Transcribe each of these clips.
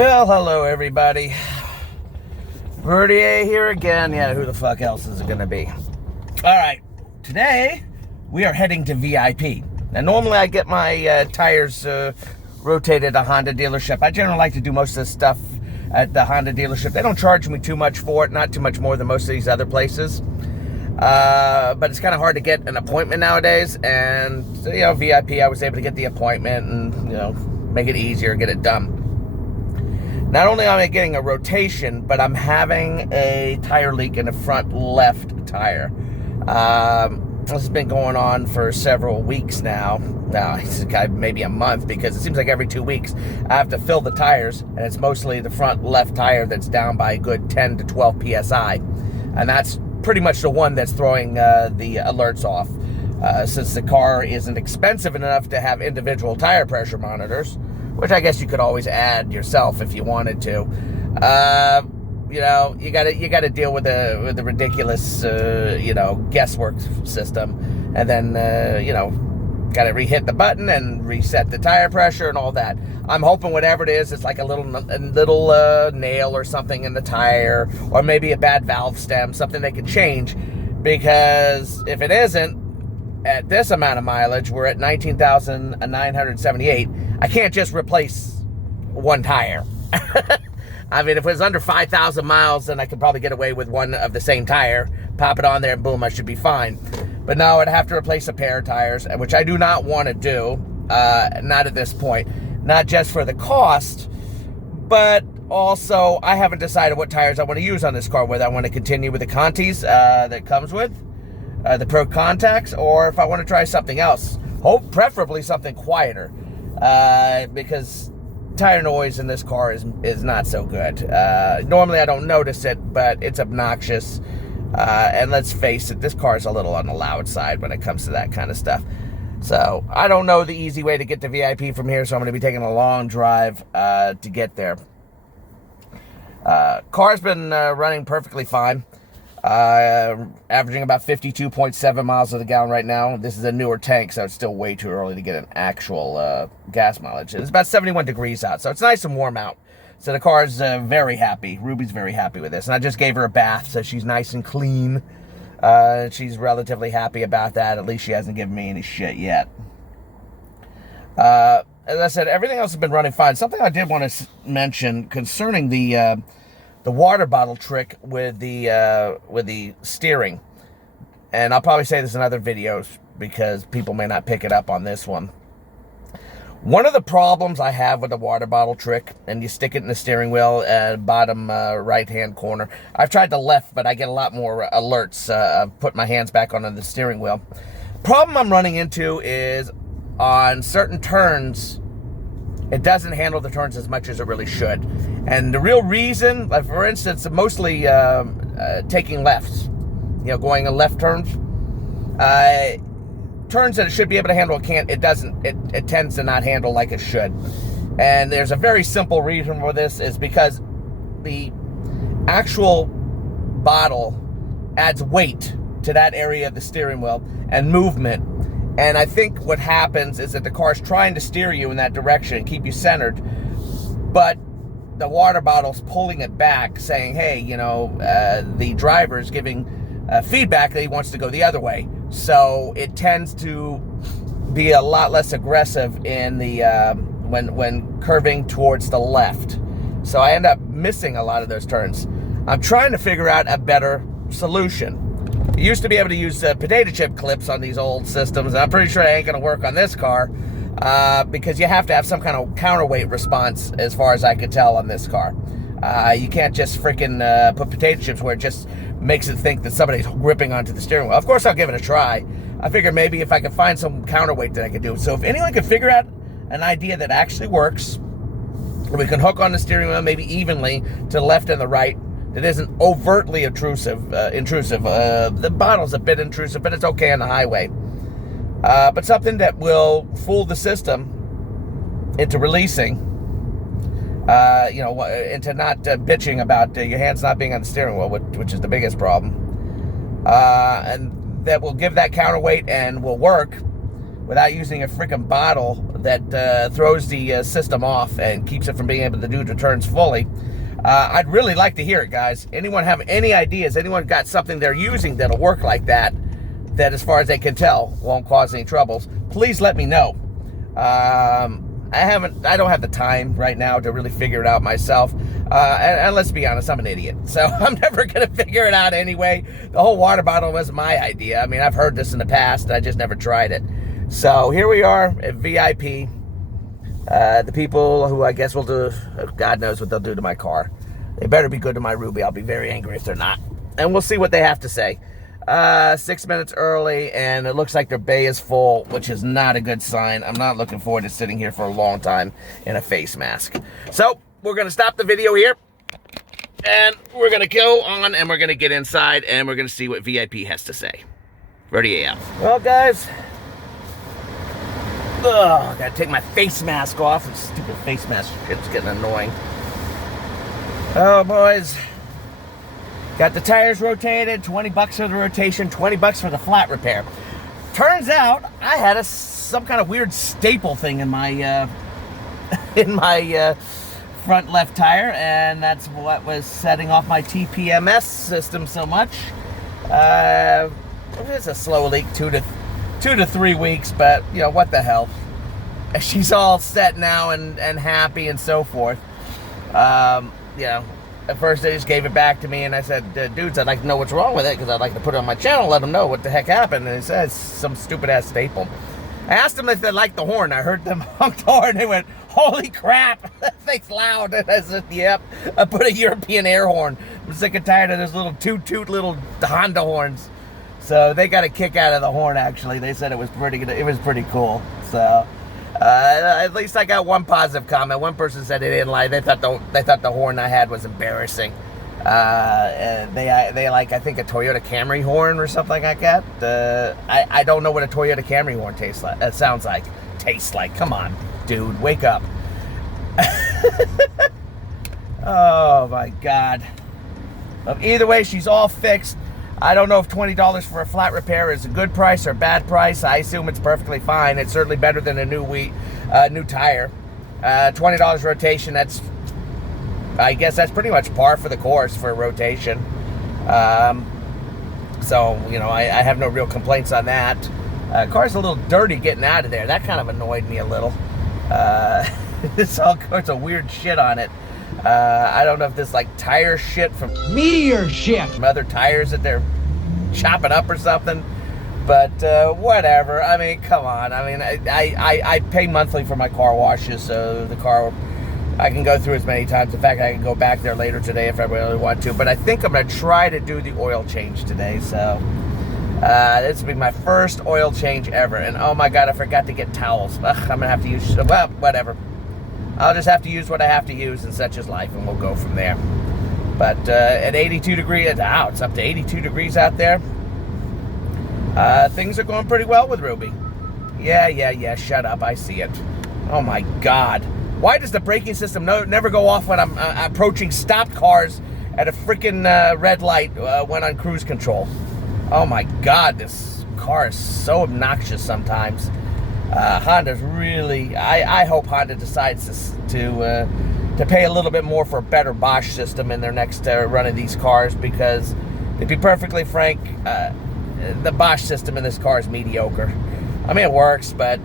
Well, hello everybody. Verdier here again. Yeah, who the fuck else is it gonna be? Alright, today we are heading to VIP. Now normally I get my tires rotated at a Honda dealership. I generally like to do most of this stuff at the Honda dealership. They don't charge me too much for it, not too much more than most of these other places. But it's kind of hard to get an appointment nowadays, and so, VIP, I was able to get the appointment and, make it easier, get it done. Not only am I getting a rotation, but I'm having a tire leak in the front left tire. This has been going on for several weeks now. It's maybe a month, because it seems like every 2 weeks I have to fill the tires, and it's mostly the front left tire that's down by a good 10 to 12 PSI. And that's pretty much the one that's throwing the alerts off. Since the car isn't expensive enough to have individual tire pressure monitors, which I guess you could always add yourself if you wanted to. You gotta deal with the ridiculous, guesswork system, and then gotta re-hit the button and reset the tire pressure and all that. I'm hoping whatever it is, it's like a little nail or something in the tire, or maybe a bad valve stem, something they can change. Because if it isn't, at this amount of mileage, we're at 19,978. I can't just replace one tire. I mean, if it was under 5,000 miles, then I could probably get away with one of the same tire, pop it on there, and boom, I should be fine. But no, I'd have to replace a pair of tires, which I do not want to do, not at this point. Not just for the cost, but also I haven't decided what tires I want to use on this car, whether I want to continue with the Contis that comes with, the Pro Contacts, or if I want to try something else. Preferably something quieter, because tire noise in this car is not so good. Normally I don't notice it, but it's obnoxious. And let's face it, this car is a little on the loud side when it comes to that kind of stuff. So I don't know the easy way to get to VIP from here, so I'm going to be taking a long drive to get there. Car's been running perfectly fine. Averaging about 52.7 miles to the gallon right now. This is a newer tank, so it's still way too early to get an actual gas mileage. It's about 71 degrees out, so it's nice and warm out. So the car's very happy. Ruby's very happy with this. And I just gave her a bath, so she's nice and clean. She's relatively happy about that. At least she hasn't given me any shit yet. As I said, everything else has been running fine. Something I did want to mention concerning the water bottle trick with the steering, and I'll probably say this in other videos because people may not pick it up on this one. One of the problems I have with the water bottle trick, and you stick it in the steering wheel bottom right-hand corner. I've tried the left, but I get a lot more alerts. Put my hands back onto the steering wheel. Problem I'm running into is on certain turns, it doesn't handle the turns as much as it really should. And the real reason, like for instance, mostly taking lefts, going in left turns. Turns that it should be able to handle, it doesn't. It tends to not handle like it should. And there's a very simple reason for this, is because the actual bottle adds weight to that area of the steering wheel and movement. And I think what happens is that the car's trying to steer you in that direction and keep you centered, but the water bottle's pulling it back, saying, hey, the driver's giving feedback that he wants to go the other way. So it tends to be a lot less aggressive in the when curving towards the left. So I end up missing a lot of those turns. I'm trying to figure out a better solution. You used to be able to use potato chip clips on these old systems. I'm pretty sure it ain't going to work on this car because you have to have some kind of counterweight response, as far as I could tell, on this car. You can't just freaking put potato chips where it just makes it think that somebody's gripping onto the steering wheel. Of course, I'll give it a try. I figured maybe if I could find some counterweight that I could do. So if anyone could figure out an idea that actually works, we can hook on the steering wheel maybe evenly to the left and the right, that isn't overtly intrusive. The bottle's a bit intrusive, but it's okay on the highway. But something that will fool the system into releasing, into not bitching about your hands not being on the steering wheel, which is the biggest problem. And that will give that counterweight and will work without using a freaking bottle that throws the system off and keeps it from being able to do the turns fully. I'd really like to hear it, guys. Anyone have any ideas? Anyone got something they're using that'll work like that, that as far as they can tell won't cause any troubles? Please let me know. I don't have the time right now to really figure it out myself. And let's be honest, I'm an idiot. So I'm never going to figure it out anyway. The whole water bottle was my idea. I mean, I've heard this in the past, and I just never tried it. So here we are at VIP. The people who I guess will do, God knows what they'll do to my car. They better be good to my Ruby. I'll be very angry if they're not. And we'll see what they have to say. 6 minutes early, and it looks like their bay is full, which is not a good sign. I'm not looking forward to sitting here for a long time in a face mask. So we're going to stop the video here, and we're going to go on, and we're going to get inside, and we're going to see what VIP has to say. Ready, out. Well, guys, I got to take my face mask off. This stupid face mask shit's getting annoying. Oh, boys. Got the tires rotated, 20 bucks for the rotation, 20 bucks for the flat repair. Turns out I had some kind of weird staple thing in my front left tire, and that's what was setting off my TPMS system so much. It's a slow leak, 2 to 3 weeks, but you know what the hell. She's all set now and happy and so forth. You know. At first, they just gave it back to me, and I said, dudes, I'd like to know what's wrong with it, because I'd like to put it on my channel, let them know what the heck happened. And it says some stupid-ass staple. I asked them if they liked the horn. I heard them honk the horn. They went, holy crap, that thing's loud. And I said, yep, I put a European air horn. I'm sick and tired of those little toot-toot little Honda horns. So they got a kick out of the horn, actually. They said it was pretty good. It was pretty cool. So at least I got one positive comment. One person said they didn't like. They thought the horn I had was embarrassing. And they like, I think, a Toyota Camry horn or something like that. I don't know what a Toyota Camry horn sounds like. Tastes like. Come on, dude, wake up. Oh my God. Either way, she's all fixed. I don't know if $20 for a flat repair is a good price or a bad price. I assume it's perfectly fine. It's certainly better than a new tire. $20 rotation, I guess that's pretty much par for the course for a rotation. So, you know, I have no real complaints on that. Car's a little dirty getting out of there. That kind of annoyed me a little. There's all sorts of weird shit on it. I don't know if this like tire shit from meteor shit from other tires that they're chopping up or something, but whatever. I mean, come on. I mean, I pay monthly for my car washes, so the car I can go through as many times. In fact, I can go back there later today if I really want to. But I think I'm gonna try to do the oil change today. So this will be my first oil change ever. And oh my God, I forgot to get towels. Ugh, I'm gonna have to use. Well, whatever. I'll just have to use what I have to use, and such is life, and we'll go from there. But at 82 degrees, it's up to 82 degrees out there. Things are going pretty well with Ruby. Yeah, shut up, I see it. Oh my God. Why does the braking system never go off when I'm approaching stopped cars at a freaking red light when on cruise control? Oh my God, this car is so obnoxious sometimes. Honda's really, I hope Honda decides to pay a little bit more for a better Bosch system in their next run of these cars, because to be perfectly frank, the Bosch system in this car is mediocre. I mean, it works, but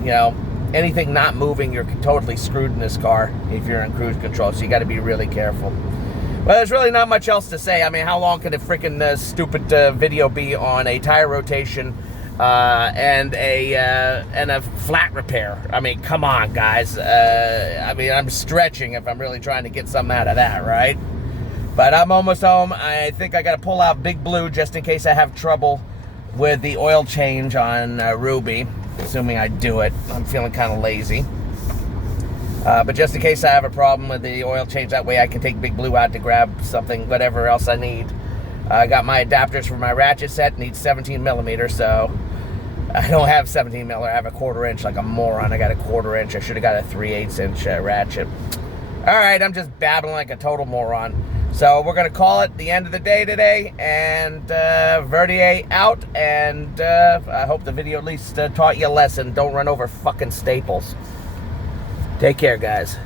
you know, anything not moving, you're totally screwed in this car if you're in cruise control, so you got to be really careful. Well, there's really not much else to say. I mean, how long can a freaking stupid video be on a tire rotation and a flat repair? I mean, come on, guys. I mean, I'm stretching if I'm really trying to get something out of that, right? But I'm almost home. I think I got to pull out Big Blue just in case I have trouble with the oil change on Ruby, assuming I do it. I'm feeling kind of lazy. But just in case I have a problem with the oil change, that way I can take Big Blue out to grab something, whatever else I need. I got my adapters for my ratchet set, needs 17 millimeter, so I don't have 17 millimeter, I have a 1/4 inch like a moron. I got a 1/4 inch, I should have got a 3/8 inch ratchet. Alright, I'm just babbling like a total moron. So we're going to call it the end of the day today, and Verdier out, and I hope the video at least taught you a lesson. Don't run over fucking staples. Take care, guys.